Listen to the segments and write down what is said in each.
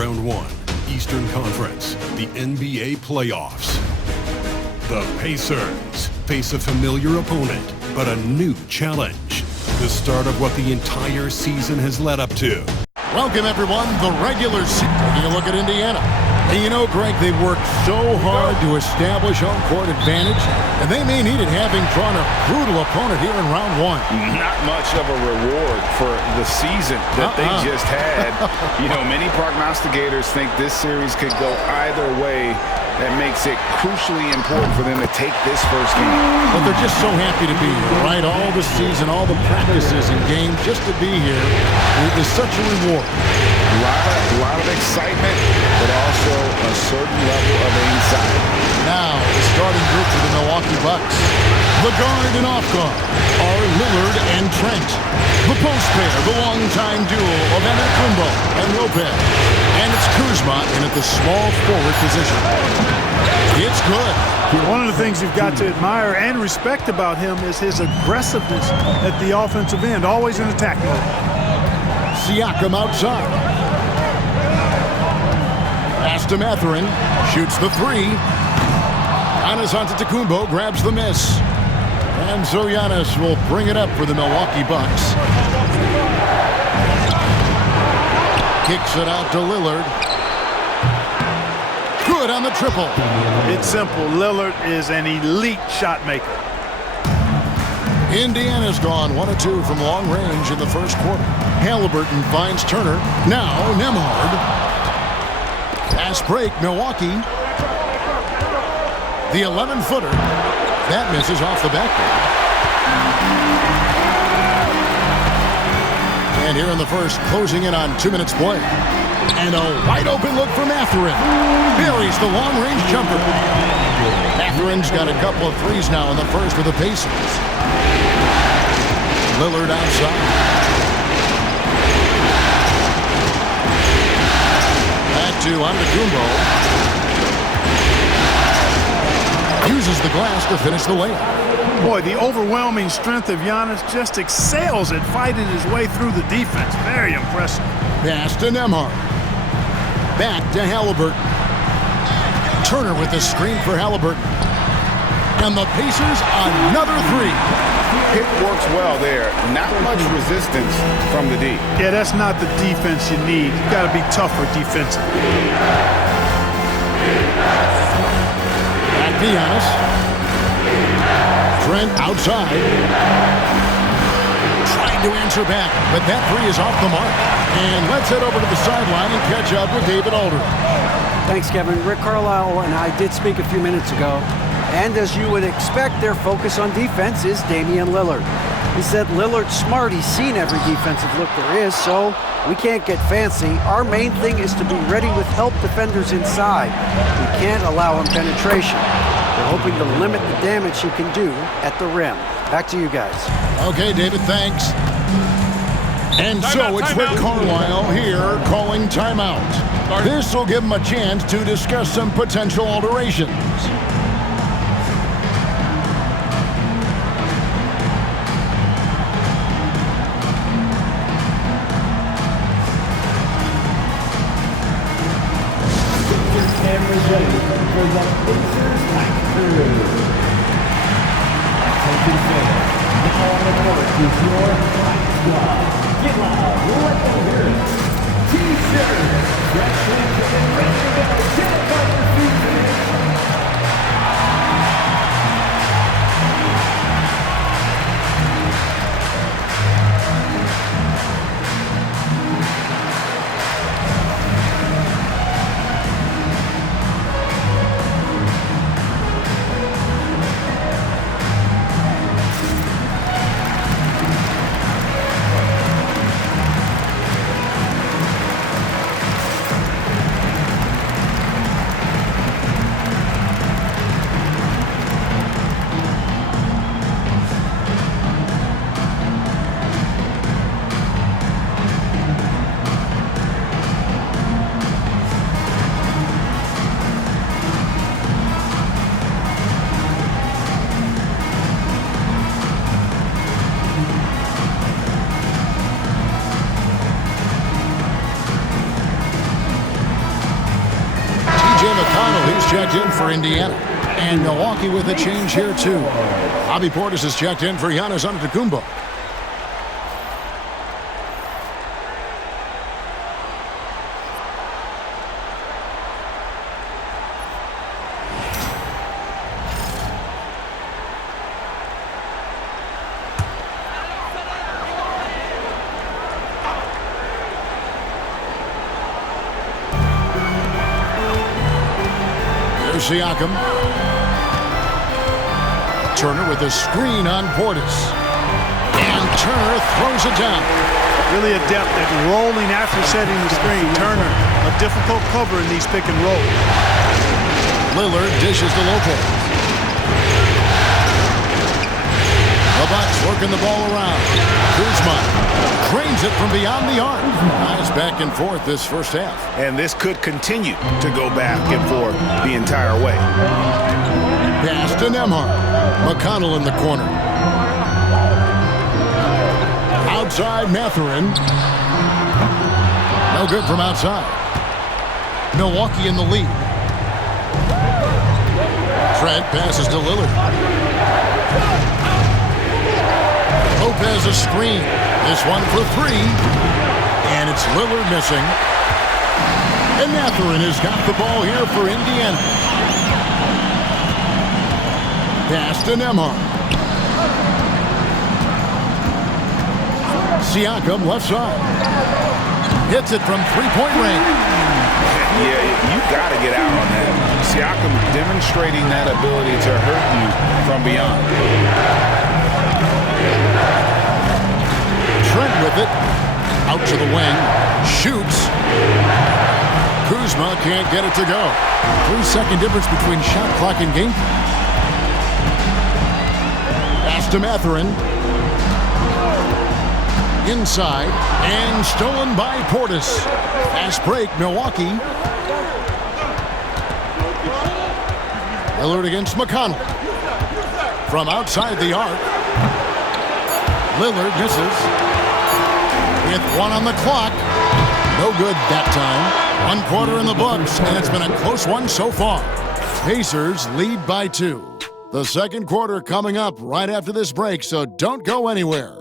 Round 1, Eastern Conference, the NBA playoffs. The Pacers face a familiar opponent, but a new challenge. The start of what the entire season has led up to. Welcome, everyone. The regular season. Taking a look at Indiana. And you know, Greg, they've worked so hard to establish home court advantage, and they may need it, having drawn a brutal opponent here in round 1. Not much of a reward for the season that they just had. You know, many prognosticators think this series could go either way. That makes it crucially important for them to take this first game. But they're just so happy to be here, right? All the season, all the practices and games, just to be here is such a reward. A lot of excitement, but also a certain level of anxiety. Now, the starting group for the Milwaukee Bucks. The guard and off guard are Lillard and Trent. The post pair, the longtime duo of Antetokounmpo and Lopez. And it's Kuzma in at the small forward position. It's good. One of the things you've got to admire and respect about him is his aggressiveness at the offensive end, always in attack mode. Siakam outside. Pass to Mathurin. Shoots the three. Giannis Antetokounmpo grabs the miss. And so Giannis will bring it up for the Milwaukee Bucks. Kicks it out to Lillard. Good on the triple. It's simple. Lillard is an elite shot maker. Indiana's gone 1 of 2 from long range in the first quarter. Halliburton finds Turner. Now Nembhard. Pass break, Milwaukee. The 11-footer. That misses off the backboard. And here in the first, closing in on 2 minutes play. And a wide open look for Mathurin. Buries the long-range jumper. Mathurin's got a couple of threes now in the first for the Pacers. Lillard outside. Back to Antetokounmpo. Uses the glass to finish the layup. Boy, the overwhelming strength of Giannis just excels at fighting his way through the defense. Very impressive. Pass to Nembhard. Back to Halliburton. Turner with the screen for Halliburton. And the Pacers, another three. It works well there. Not much resistance from the D. Yeah, that's not the defense you need. You got to be tougher defensively. Back to Giannis. Trent outside. Trying to answer back, but that three is off the mark. And let's head over to the sideline and catch up with David Aldridge. Thanks, Kevin. Rick Carlisle and I did speak a few minutes ago. And as you would expect, their focus on defense is Damian Lillard. He said Lillard's smart. He's seen every defensive look there is, so we can't get fancy. Our main thing is to be ready with help defenders inside. We can't allow him penetration. We're hoping to limit the damage he can do at the rim. Back to you guys. Okay, David, thanks. And so it's Rick Carlisle here calling timeout. This will give him a chance to discuss some potential alterations. checked in for Indiana. And Milwaukee with a change here, too. Bobby Portis is checked in for Giannis Antetokounmpo. Siakam. Turner with a screen on Portis. And Turner throws it down. Really adept at rolling after setting the screen. Turner, a difficult cover in these pick and rolls. Lillard dishes to Lopez. The Bucks working the ball around. Kuzma drains it from beyond the arc. Nice back and forth this first half. And this could continue to go back and forth the entire way. Pass to Nembhard. McConnell in the corner. Outside Mathurin. No good from outside. Milwaukee in the lead. Trent passes to Lillard. Lopez a screen. This one for three. And it's Lillard missing. And Mathurin has got the ball here for Indiana. Pass to Nembhard. Siakam left side. Hits it from three-point range. Yeah, you got to get out on that. Siakam demonstrating that ability to hurt you from beyond. Trent with it. Out to the wing. Shoots. Kuzma can't get it to go. 3-second difference between shot clock and game. Pass to Mathurin. Inside. And stolen by Portis. Fast break, Milwaukee. Lillard against McConnell. From outside the arc. Lillard misses. With one on the clock. No good that time. 1 quarter in the books, and it's been a close one so far. Pacers lead by 2. The second quarter coming up right after this break, so don't go anywhere.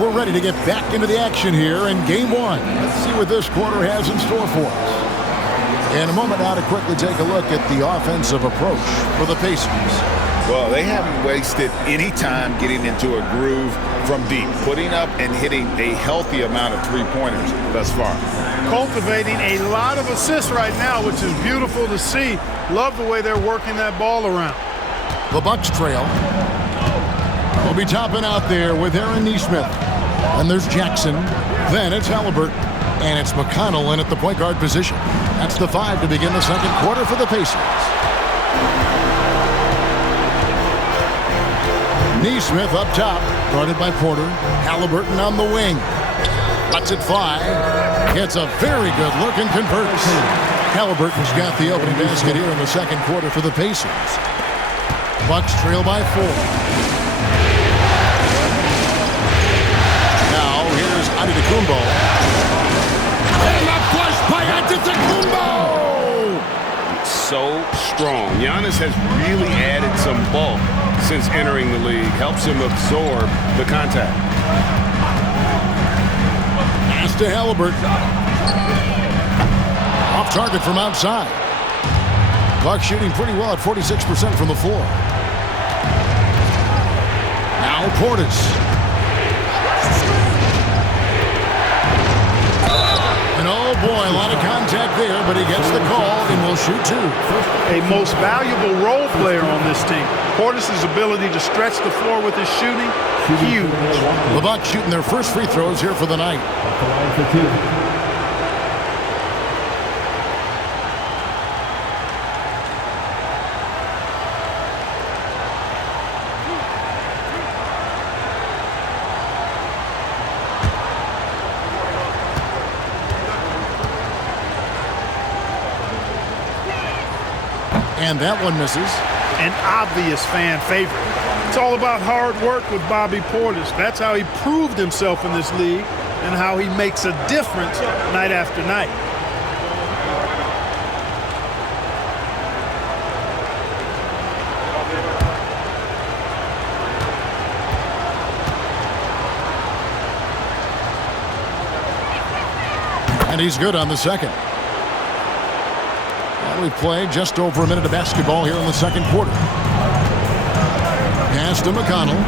We're ready to get back into the action here in Game 1. Let's see what this quarter has in store for us. In a moment now to quickly take a look at the offensive approach for the Pacers. Well, they haven't wasted any time getting into a groove from deep, putting up and hitting a healthy amount of three-pointers thus far. Cultivating a lot of assists right now, which is beautiful to see. Love the way they're working that ball around. The Bucks trail. We'll be topping out there with Aaron Nesmith. And there's Jackson. Then it's Halliburton. And it's McConnell in at the point guard position. That's the 5 to begin the second quarter for the Pacers. Nesmith up top, guarded by Porter. Halliburton on the wing. Lets it fly. Gets a very good look and converts. Halliburton's got the opening basket here in the second quarter for the Pacers. Bucks trail by 4. Antetokounmpo. And a flush by Antetokounmpo! So strong. Giannis has really added some bulk since entering the league. Helps him absorb the contact. Pass to Halliburton. Off target from outside. Bucks shooting pretty well at 46% from the floor. Now Portis. And oh boy, a lot of contact there, but he gets the call and will shoot 2. A most valuable role player on this team. Portis' ability to stretch the floor with his shooting, huge. The Bucks shooting their first free throws here for the night. And that one misses. An obvious fan favorite. It's all about hard work with Bobby Portis. That's how he proved himself in this league and how he makes a difference night after night. And he's good on the second. Well, we've played just over a minute of basketball here in the second quarter. Pass to McConnell.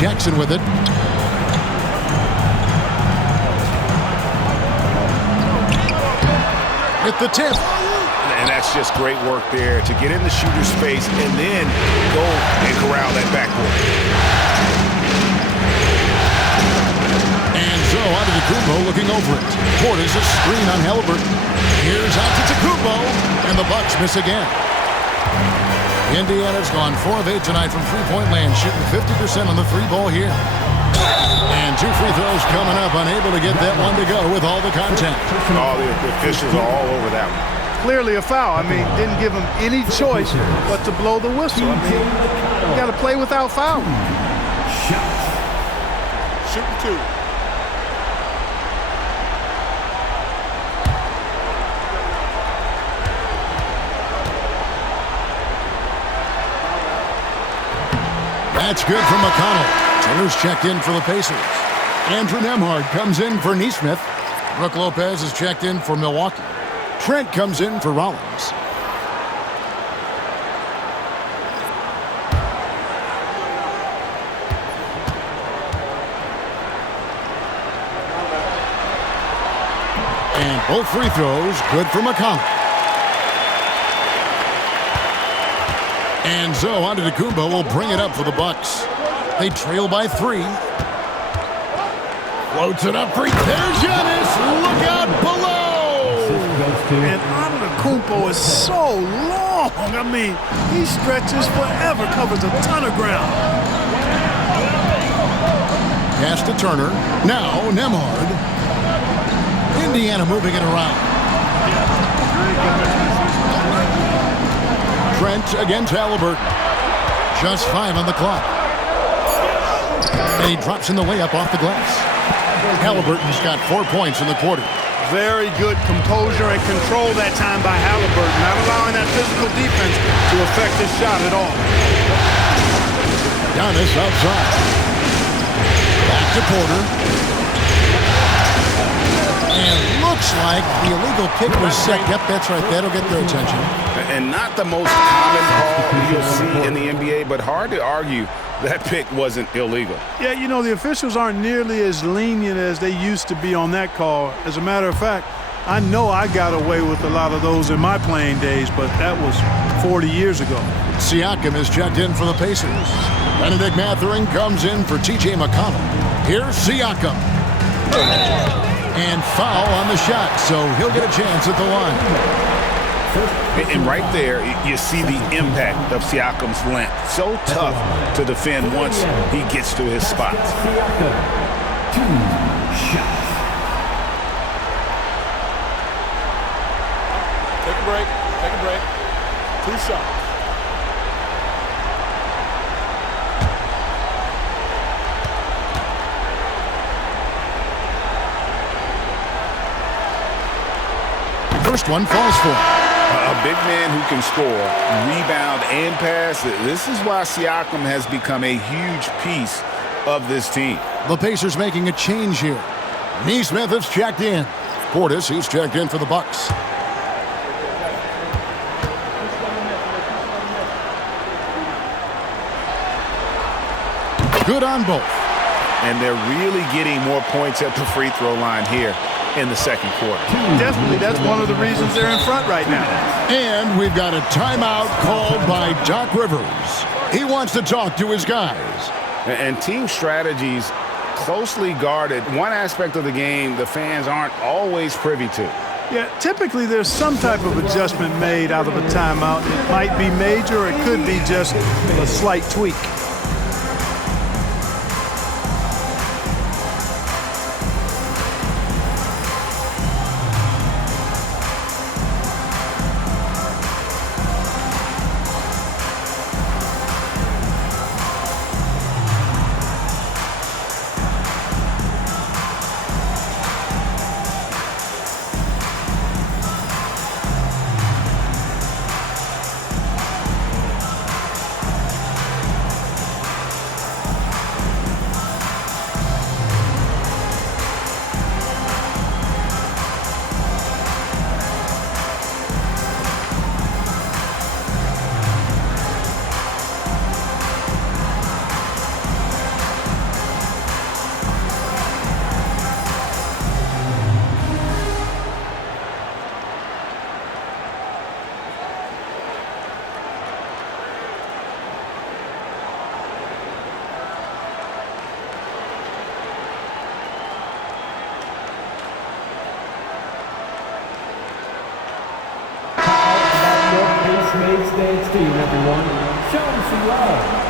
Jackson with it. With the tip. And that's just great work there to get in the shooter's space and then go and corral that backboard. And so out of Tacumbo looking over it. Portis a screen on Halliburton. Here's out to Tacumbo. And the Bucks miss again. Indiana's gone 4 of 8 tonight from three-point land, shooting 50% on the three ball here. And 2 free throws coming up, unable to get that one to go with all the contact. All the officials are all over that one. Clearly a foul. I mean, didn't give him any choice but to blow the whistle. I mean, you got to play without foul. Shooting 2. That's good from McConnell. Turner's checked in for the Pacers. Andrew Nembhard comes in for Nesmith. Brook Lopez is checked in for Milwaukee. Trent comes in for Rollins. And both free throws good for McConnell. And so Antetokounmpo will bring it up for the Bucks. They trail by 3. Floats it up for there's Giannis. Look out below. And Antetokounmpo is so long. I mean, he stretches forever, covers a ton of ground. Pass to Turner. Now Nembhard. Indiana moving it around. Trent against Halliburton. Just 5 on the clock. And he drops in the layup off the glass. Halliburton's got 4 points in the quarter. Very good composure and control that time by Halliburton, not allowing that physical defense to affect his shot at all. Giannis outside. Back to Porter. And looks like the illegal kick was set. Yep, that's right. That'll get their attention. And not the most common call you'll see in the NBA, but hard to argue that pick wasn't illegal. Yeah, you know, the officials aren't nearly as lenient as they used to be on that call. As a matter of fact, I know I got away with a lot of those in my playing days, but that was 40 years ago. Siakam is checked in for the Pacers. Benedict Mathurin comes in for T.J. McConnell. Here's Siakam. And foul on the shot, so he'll get a chance at the line. And right there, you see the impact of Siakam's length. So tough to defend once he gets to his spot. Two shots. Take a break. Take a break. 2 shots. First one falls for him. A big man who can score, rebound, and pass. This is why Siakam has become a huge piece of this team. The Pacers making a change here. Nesmith is checked in. Portis, he's checked in for the Bucks. Good on both. And they're really getting more points at the free throw line here in the second quarter. Definitely, that's one of the reasons they're in front right now. And we've got a timeout called by Doc Rivers. He wants to talk to his guys. And team strategies closely guarded. One aspect of the game the fans aren't always privy to. Yeah, typically there's some type of adjustment made out of a timeout. It might be major, or it could be just a slight tweak. Patriots dance team, everyone. Show them some love.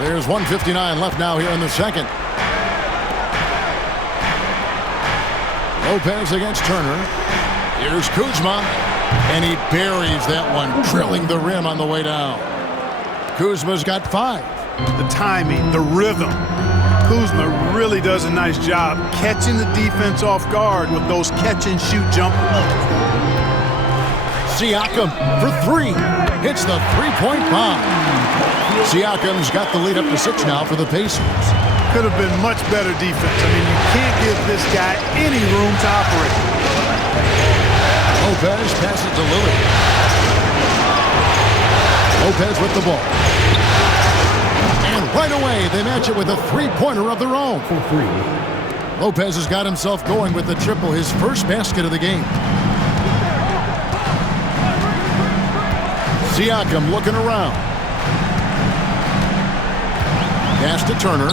There's 1:59 left now here in the second. Lopez against Turner. Here's Kuzma, and he buries that one, drilling the rim on the way down. Kuzma's got 5. The timing, the rhythm. Kuzma really does a nice job catching the defense off guard with those catch-and-shoot jumpers. Siakam for 3. Hits the three-point bomb. Siakam's got the lead up to 6 now for the Pacers. Could have been much better defense. I mean, you can't give this guy any room to operate. Lopez passes to Lillard. Lopez with the ball. And right away, they match it with a three-pointer of their own. For 3. Lopez has got himself going with the triple, his first basket of the game. Siakam looking around. Pass to Turner.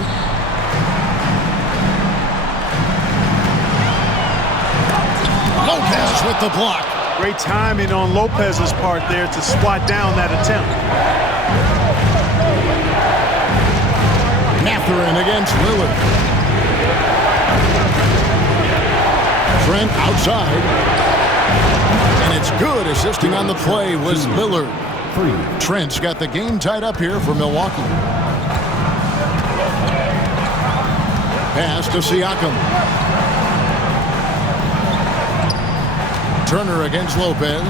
Lopez with the block. Great timing on Lopez's part there to swat down that attempt. Mathurin against Lillard. Trent outside. And it's good. Assisting on the play was Lillard. 3. Trent's got the game tied up here for Milwaukee. Pass to Siakam. Turner against Lopez.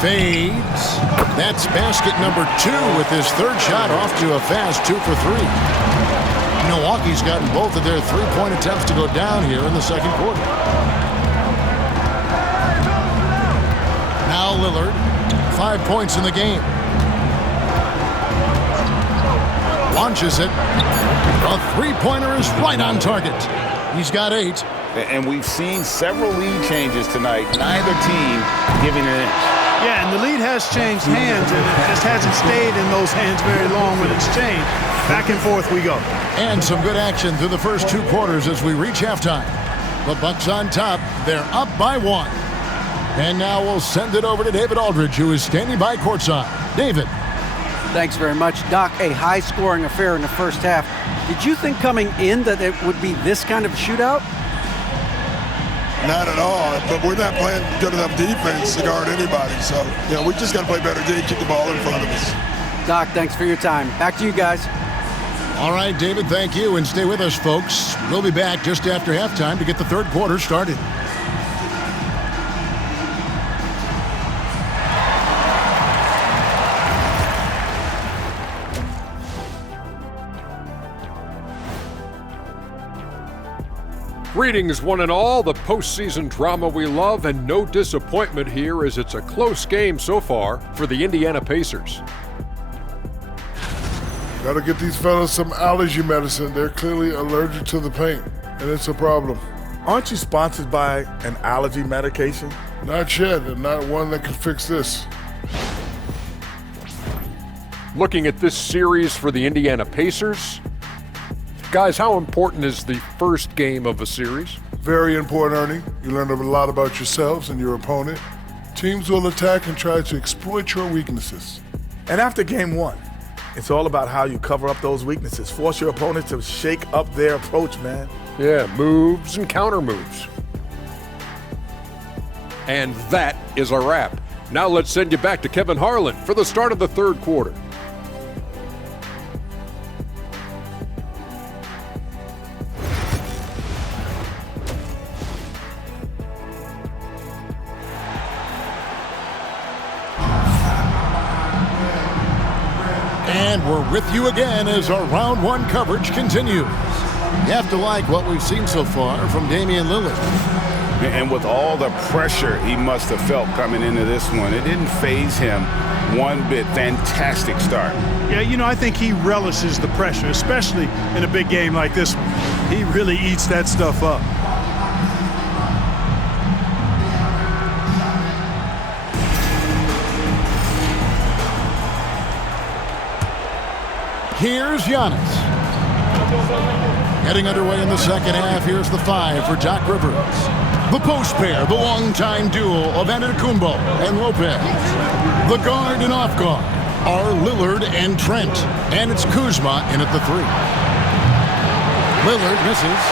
Fades. That's basket number 2 with his third shot off to a fast 2 for 3. Milwaukee's gotten both of their three-point attempts to go down here in the second quarter. Now Lillard, 5 points in the game. Launches it. A three-pointer is right on target. He's got 8. And we've seen several lead changes tonight. Neither team giving an inch. Yeah, and the lead has changed hands, and it just hasn't stayed in those hands very long when it's changed. Back and forth we go. And some good action through the first 2 quarters as we reach halftime. The Bucks on top. They're up by 1. And now we'll send it over to David Aldridge, who is standing by courtside. David. Thanks very much, Doc. A high-scoring affair in the first half. Did you think coming in that it would be this kind of a shootout? Not at all, but we're not playing good enough defense to guard anybody. So, we just got to play better D, keep the ball in front of us. Doc, thanks for your time. Back to you guys. All right, David, thank you. And stay with us, folks. We'll be back just after halftime to get the third quarter started. Greetings, one and all. The postseason drama we love, and no disappointment here as it's a close game so far for the Indiana Pacers. Gotta get these fellas some allergy medicine. They're clearly allergic to the paint, and it's a problem. Aren't you sponsored by an allergy medication? Not yet, and not one that can fix this. Looking at this series for the Indiana Pacers, guys, how important is the first game of a series? Very important, Ernie. You learn a lot about yourselves and your opponent. Teams will attack and try to exploit your weaknesses. And after game 1, it's all about how you cover up those weaknesses. Force your opponent to shake up their approach, man. Yeah, moves and counter moves. And that is a wrap. Now let's send you back to Kevin Harlan for the start of the third quarter. And we're with you again as our round 1 coverage continues. You have to like what we've seen so far from Damian Lillard. And with all the pressure he must have felt coming into this one, it didn't faze him one bit. Fantastic start. Yeah, you know, I think he relishes the pressure, especially in a big game like this one. He really eats that stuff up. Here's Giannis. Getting underway in the second half. Here's the 5 for Doc Rivers. The post pair, the longtime duo of Antetokounmpo and Lopez. The guard and off guard are Lillard and Trent. And it's Kuzma in at the 3. Lillard misses.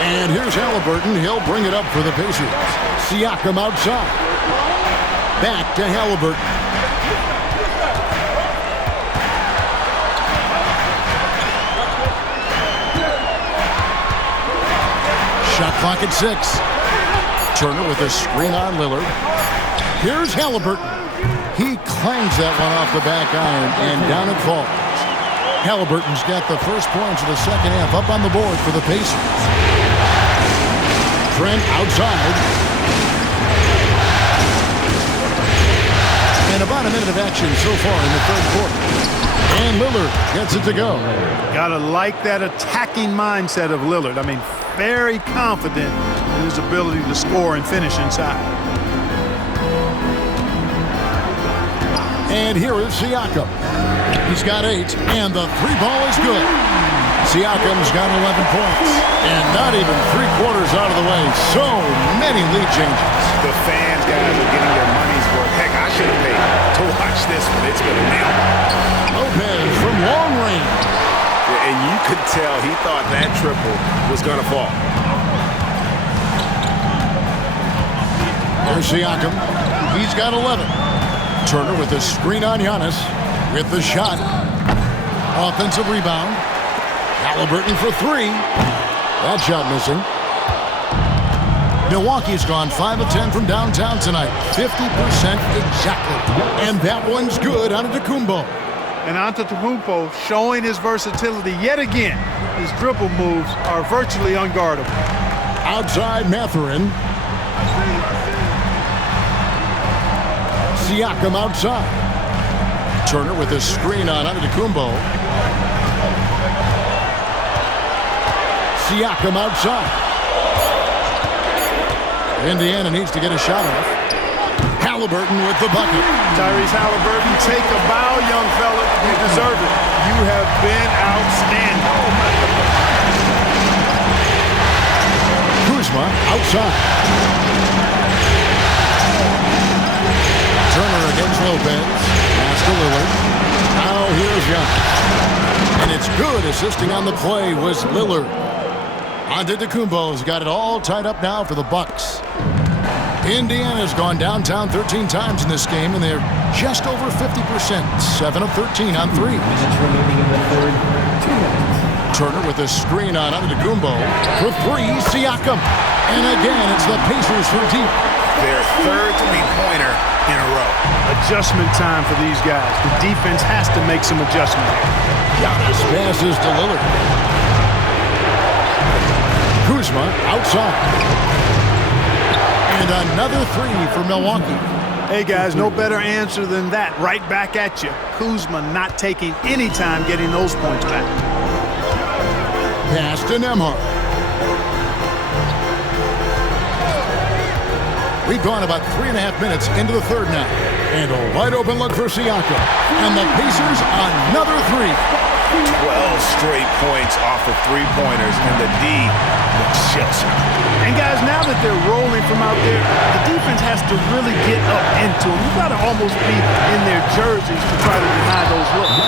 And here's Halliburton. He'll bring it up for the Pacers. Siakam outside. Back to Halliburton. Shot clock at 6. Turner with a screen on Lillard. Here's Halliburton. He clangs that one off the back iron, and down it falls. Halliburton's got the first points of the second half up on the board for the Pacers. Trent outside. And about a minute of action so far in the third quarter. And Lillard gets it to go. Gotta like that attacking mindset of Lillard. I mean, very confident in his ability to score and finish inside. And here is Siakam. He's got 8, and the 3 ball is good. Siakam's got 11 points, and not even 3/4 out of the way. So many lead changes. The fans, guys, are getting their money's worth. Heck, I should have paid to watch this one. It's been a nail. Lopez from long range. And you could tell he thought that triple was going to fall. There's Siakam. He's got 11. Turner with the screen on Giannis. With the shot. Offensive rebound. Halliburton for 3. That shot missing. Milwaukee's gone 5 of 10 from downtown tonight. 50% exactly. And that one's good on Antetokounmpo. And Antetokounmpo showing his versatility yet again. His dribble moves are virtually unguardable. Outside Mathurin. Siakam outside. Turner with a screen on Antetokounmpo. Siakam outside. Indiana needs to get a shot off. Halliburton with the bucket. Tyrese Halliburton, take a bow, young fella. You deserve it. You have been outstanding. Kuzma outside. Turner against Lopez. Pass to Lillard. Now here's Giannis. And it's good. Assisting on the play was Lillard. Antetokounmpo's got it all tied up now for the Bucks. Indiana's gone downtown 13 times in this game, and they're just over 50%. 7 of 13 on 3s. Remaining in the third, 2 minutes. Turner with a screen on Antetokounmpo. For 3, Siakam. And again, it's the Pacers for deep. Their third three-pointer in a row. Adjustment time for these guys. The defense has to make some adjustment here. Giannis passes to Lillard. Kuzma outside. And another 3 for Milwaukee. Hey, guys, no better answer than that. Right back at you. Kuzma not taking any time getting those points back. Pass to Nembhard. We've gone about 3.5 minutes into the third now. And a wide open look for Siakam. And the Pacers another 3. 12 straight points off of three-pointers, and the D looks shell-shocked. And guys, now that they're rolling from out there, the defense has to really get up into them. You've got to almost be in their jerseys to try to deny those looks.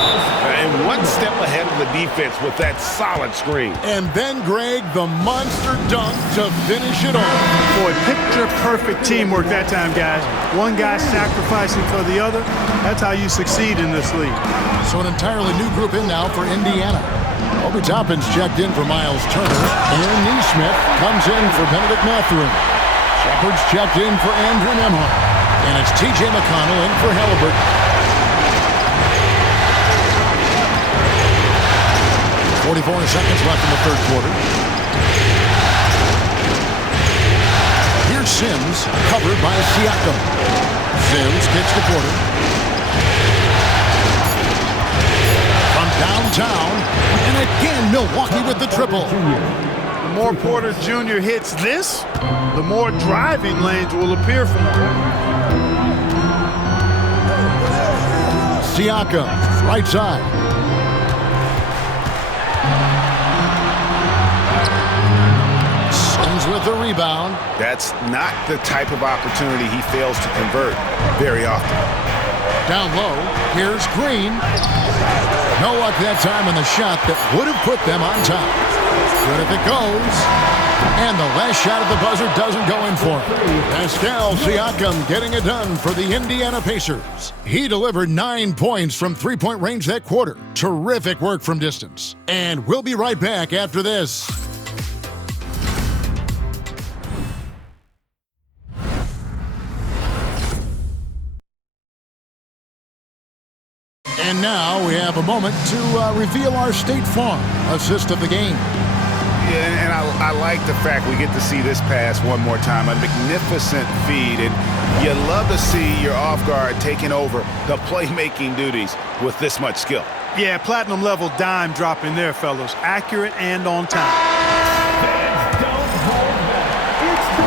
And one step ahead of the defense with that solid screen. And then, Greg, the monster dunk to finish it off. Boy, picture-perfect teamwork that time, guys. One guy sacrificing for the other. That's how you succeed in this league. So an entirely new group in now for Indiana. Obi Toppin's checked in for Miles Turner. Aaron Neesmith comes in for Benedict Mathurin. Shepard's checked in for Andrew Nembhard. And it's T.J. McConnell in for Halliburton. 44 seconds left in the third quarter. Sims, covered by Siakam. Sims kicks to Porter. From downtown, and again Milwaukee with the triple. The more Porter Jr. hits this, the more driving lanes will appear for him. Siakam, right side. Sims with the rebound. That's not the type of opportunity he fails to convert very often. Down low, here's Green. No luck that time on the shot that would have put them on top. Good if it goes. And the last shot at the buzzer doesn't go in for him. Pascal Siakam getting it done for the Indiana Pacers. He delivered 9 points from three-point range that quarter. Terrific work from distance. And we'll be right back after this. And now we have a moment to reveal our State Farm assist of the game. Yeah, and I like the fact we get to see this pass one more time. A magnificent feed, and you love to see your off guard taking over the playmaking duties with this much skill. Yeah, platinum level dime dropping there, fellas. Accurate and on time.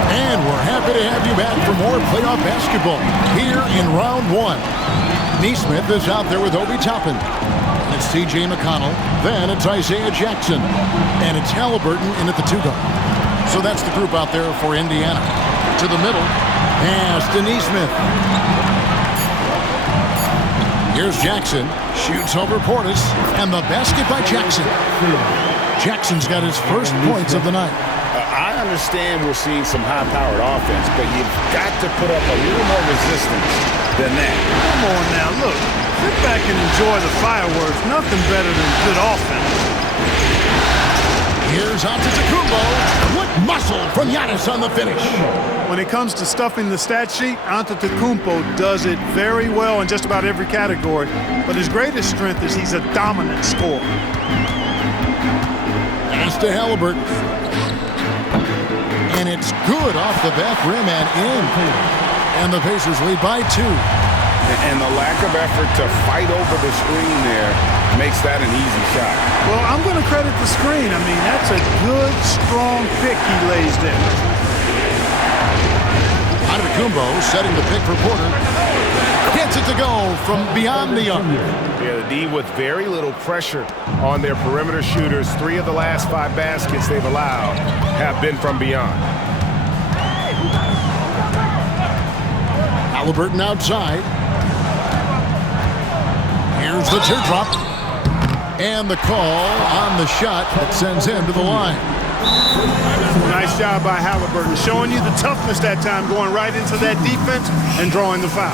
And we're happy to have you back for more playoff basketball here in round one. Neesmith is out there with Obi Toppin. It's T.J. McConnell. Then it's Isaiah Jackson. And it's Halliburton in at the 2-guard. So that's the group out there for Indiana. To the middle. Pass to Neesmith. Here's Jackson. Shoots over Portis. And the basket by Jackson. Jackson's got his first points of the night. I understand we're seeing some high-powered offense, but you've got to put up a little more resistance than that. Come on now, look. Sit back and enjoy the fireworks. Nothing better than good offense. Here's Antetokounmpo. What muscle from Giannis on the finish. When it comes to stuffing the stat sheet, Antetokounmpo does it very well in just about every category. But his greatest strength is he's a dominant scorer. Pass to Halliburton. And it's good off the back rim and in. And the Pacers lead by 2. And the lack of effort to fight over the screen there makes that an easy shot. Well, I'm going to credit the screen. I mean, that's a good, strong pick he lays there. Antetokounmpo setting the pick for Porter. Gets it to go from beyond the arc. Yeah, the D with very little pressure on their perimeter shooters. 3 of the last 5 baskets they've allowed have been from beyond. Halliburton outside. Here's the teardrop. And the call on the shot that sends him to the line. Nice job by Halliburton, showing you the toughness that time, going right into that defense and drawing the foul.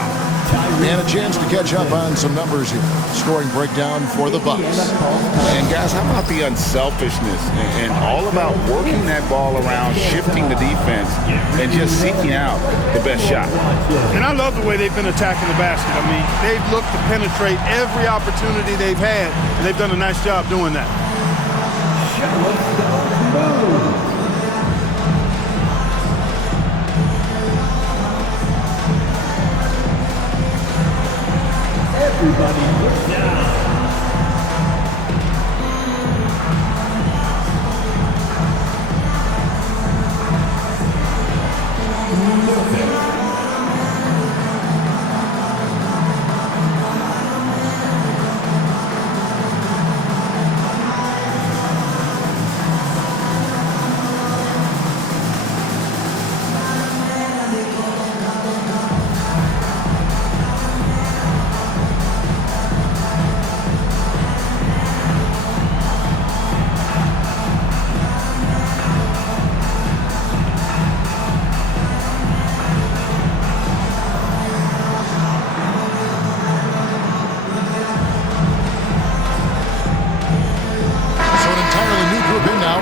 And a chance to catch up on some numbers here. Scoring breakdown for the Bucks. And guys, how about the unselfishness and all about working that ball around, shifting the defense, and just seeking out the best shot. And I love the way they've been attacking the basket. I mean, they've looked to penetrate every opportunity they've had, and they've done a nice job doing that. Everybody look down.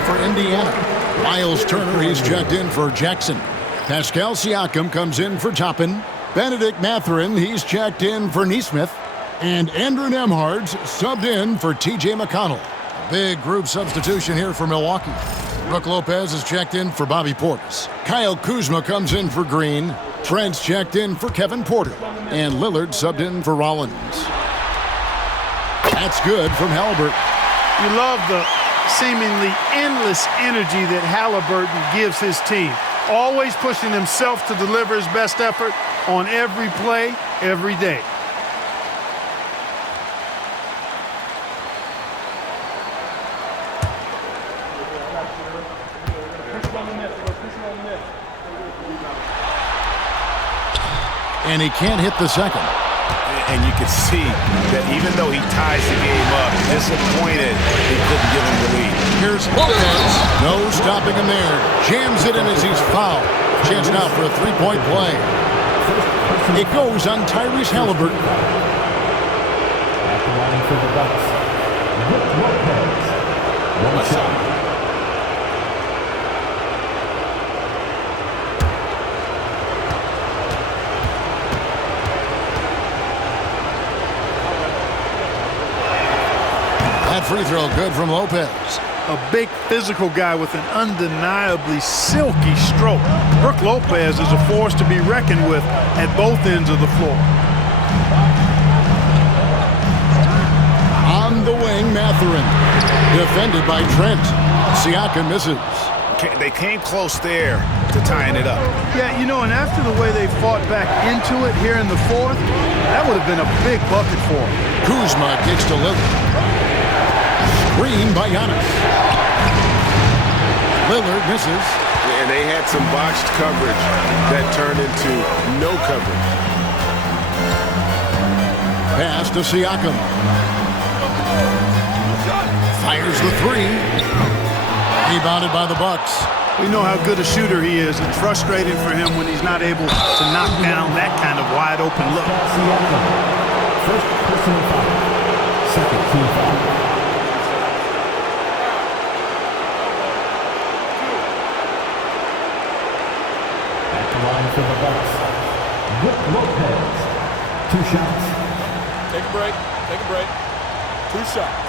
For Indiana. Miles Turner, he's checked in for Jackson. Pascal Siakam comes in for Toppin. Benedict Mathurin, he's checked in for Neesmith. And Andrew Nembhard's subbed in for T.J. McConnell. Big group substitution here for Milwaukee. Brook Lopez is checked in for Bobby Portis. Kyle Kuzma comes in for Green. Trent's checked in for Kevin Porter. And Lillard subbed in for Rollins. That's good from Halliburton. You love the seemingly endless energy that Halliburton gives his team. Always pushing himself to deliver his best effort on every play, every day. And he can't hit the second. And you can see that even though he ties the game up, disappointed he couldn't give him the lead. Here's Lopez. No stopping him there. Jams it in as he's fouled. Chance now for a three-point play. It goes on Tyrese Halliburton. At the line for the Bucks, Brook Lopez. One shot. That free throw good from Lopez. A big physical guy with an undeniably silky stroke. Brook Lopez is a force to be reckoned with at both ends of the floor. On the wing, Mathurin. Defended by Trent. Siakam misses. They came close there to tying it up. Yeah, you know, and after the way they fought back into it here in the fourth, that would have been a big bucket for them. Kuzma kicks to Lillard. Screen by Giannis. Lillard misses. And they had some botched coverage that turned into no coverage. Pass to Siakam. Fires the three. Rebounded by the Bucks. We know how good a shooter he is. It's frustrating for him when he's not able to knock down that kind of wide open look. First personal foul. Second team foul. Line for the Bucks, Brook Lopez. 2 shots. Take a break. Take a break. 2 shots.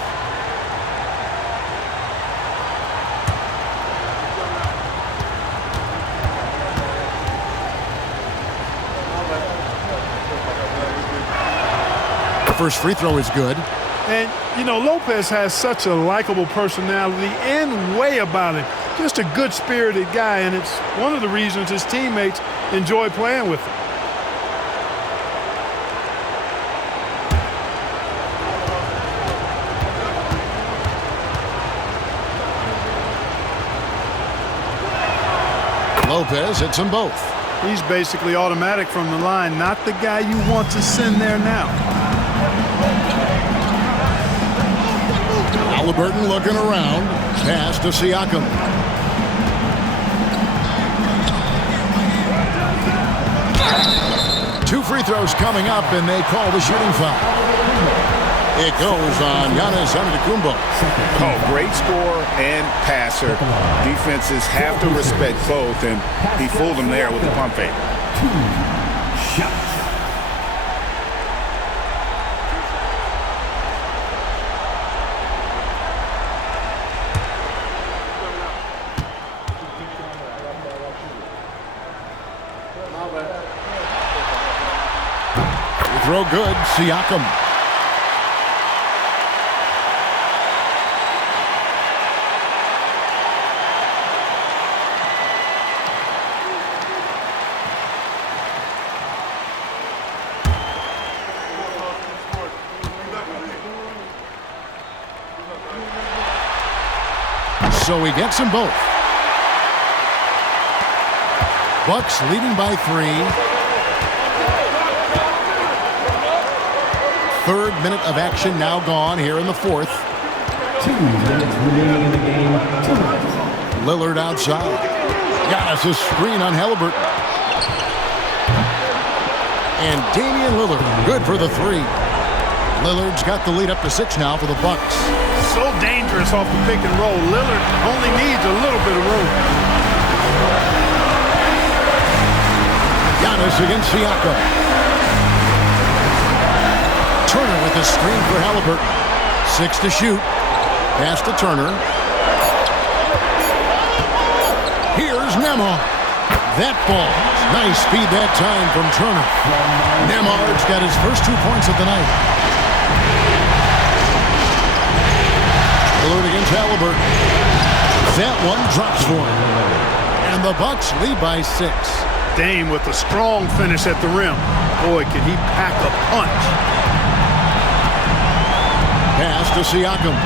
The first free throw is good. And, you know, Lopez has such a likable personality and way about him. Just a good-spirited guy, and it's one of the reasons his teammates enjoy playing with him. Lopez hits them both. He's basically automatic from the line, not the guy you want to send there now. Halliburton looking around. Pass to Siakam. Two free throws coming up, and they call the shooting foul. It goes on Giannis Antetokounmpo. Oh, great scorer and passer. Defenses have to respect both, and he fooled them there with the pump fake. 2 shots. Throw good, Siakam. So he gets them both. Bucks leading by 3. Third minute of action now gone here in the fourth. 2 minutes remaining in the game. 2 minutes. Lillard outside. Giannis' screen on Halliburton. And Damian Lillard, good for the 3. Lillard's got the lead up to 6 now for the Bucks. So dangerous off the pick and roll. Lillard only needs a little bit of room. Giannis against Siakam. Turner with a screen for Halliburton. 6 to shoot. Pass to Turner. Nembhard. That ball. Nice speed that time from Turner. Nembhard's got his first 2 points of the night. Lillard against Halliburton. That one drops for him. And the Bucks lead by 6. Dame with a strong finish at the rim. Boy, can he pack a punch. Pass to Siakam.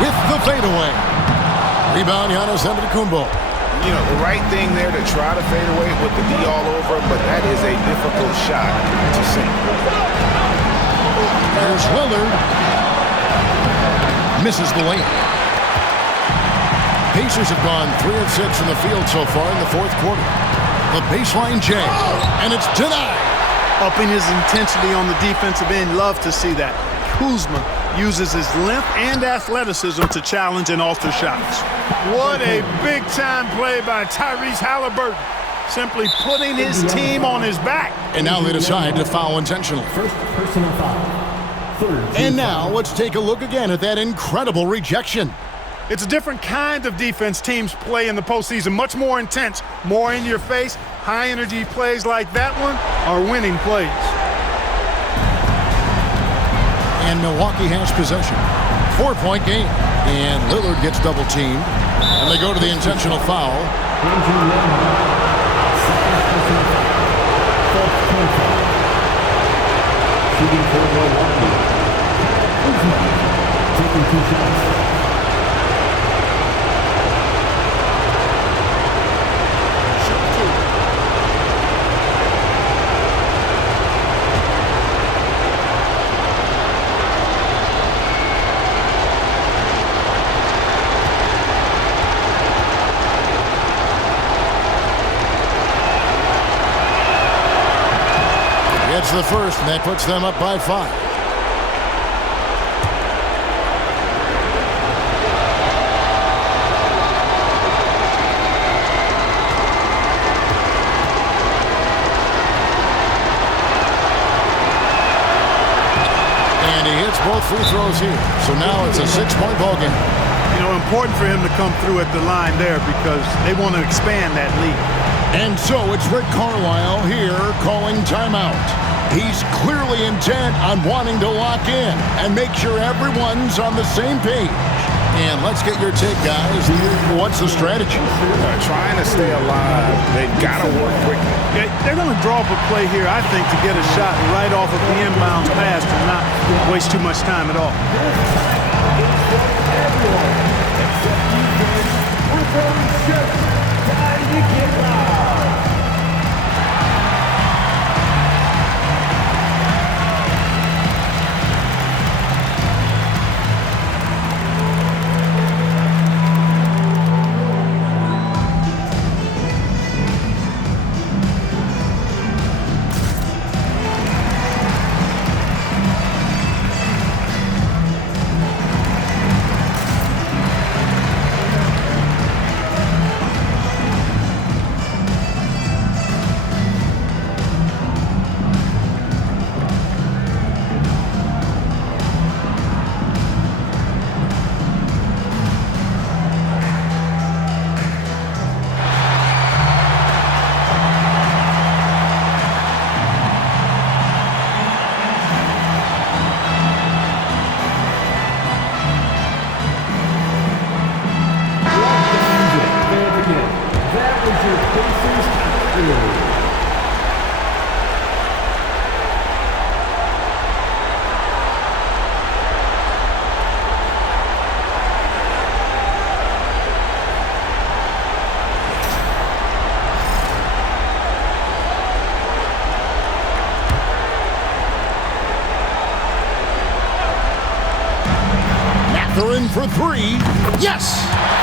With the fadeaway. Rebound, Giannis Antetokounmpo. You know, the right thing there to try to fade away with the D all over, but that is a difficult shot to sink. There's Lillard. Misses the layup. Pacers have gone 3 of 6 from the field so far in the fourth quarter. The baseline J, and it's denied. Upping his intensity on the defensive end. Love to see that. Kuzma uses his length and athleticism to challenge and alter shots. What a big-time play by Tyrese Halliburton. Simply putting his team on his back. And now they decide to foul intentionally. First personal foul. And now let's take a look again at that incredible rejection. It's a different kind of defense teams play in the postseason. Much more intense, more in your face. High-energy plays like that one are winning plays. And Milwaukee has possession. 4-point game. And Lillard gets double-teamed. And they go to the intentional foul. Shooting for Milwaukee. Taking 2 shots. Gets the first, and that puts them up by 5. And he hits both free throws here. So now it's a 6-point ball game. You know, important for him to come through at the line there because they want to expand that lead. And so it's Rick Carlisle here calling timeout. He's clearly intent on wanting to lock in and make sure everyone's on the same page. And let's get your take, guys. What's the strategy? Trying to stay alive. They've got to work quickly. They're going to draw up a play here, I think, to get a shot right off of the inbounds pass and not waste too much time at all. They're in for 3. Yes!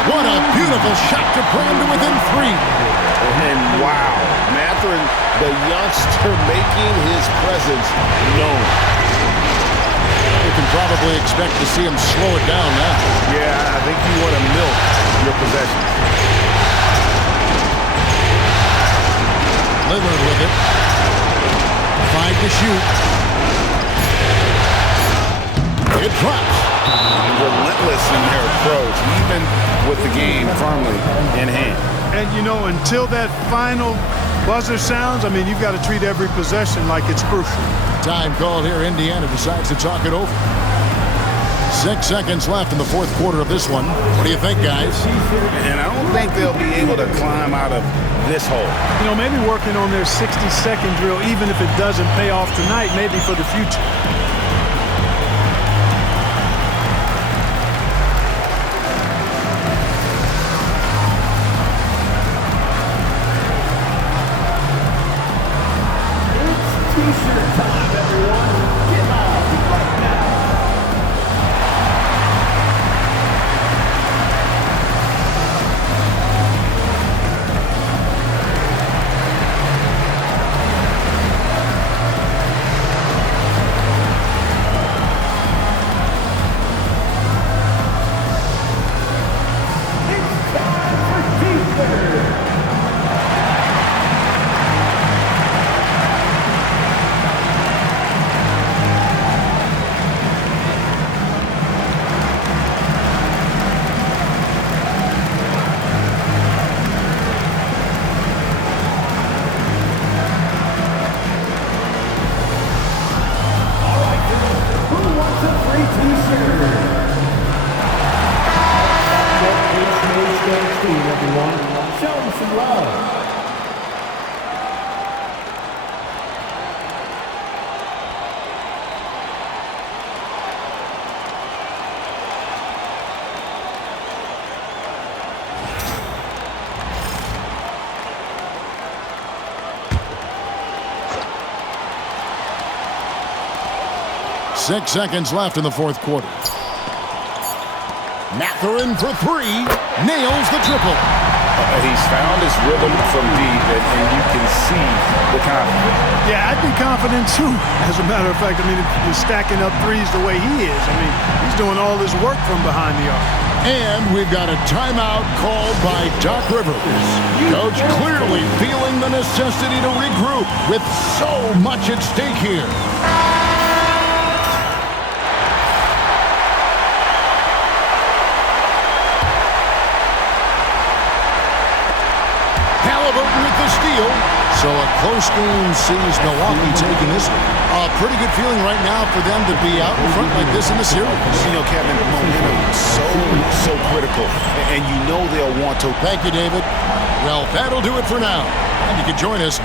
What a beautiful shot to bring him to within 3. And wow, Mathurin, the youngster making his presence known. You can probably expect to see him slow it down now. Yeah, I think you want to milk your possessions. Lillard with it. 5 to shoot. It drops. relentless in their approach, even with the game firmly in hand. And, you know, until that final buzzer sounds, I mean, you've got to treat every possession like it's crucial. Time called here. Indiana decides to talk it over. 6 seconds left in the fourth quarter of this one. What do you think, guys? And I don't think they'll be able to climb out of this hole. You know, maybe working on their 60-second drill, even if it doesn't pay off tonight, maybe for the future. T-shirt time, everyone. Get out right now. It's time for T-shirt. Everyone, show them some love. Six seconds left in the fourth quarter. Mathurin for three. Nails the triple. He's found his rhythm from deep, and you can see the confidence. Yeah, I'd be confident too. As a matter of fact, I mean, if you're stacking up threes the way he is, I mean, he's doing all his work from behind the arc. And we've got a timeout called by Doc Rivers. Coach clearly feeling the necessity to regroup with so much at stake here. With the steal. So a close game sees Milwaukee taking this one. A pretty good feeling right now for them to be out in front like this in the series. You know, Kevin, momentum so critical, and you know they'll want to. Thank you, David. Well, that'll do it for now. And you can join us.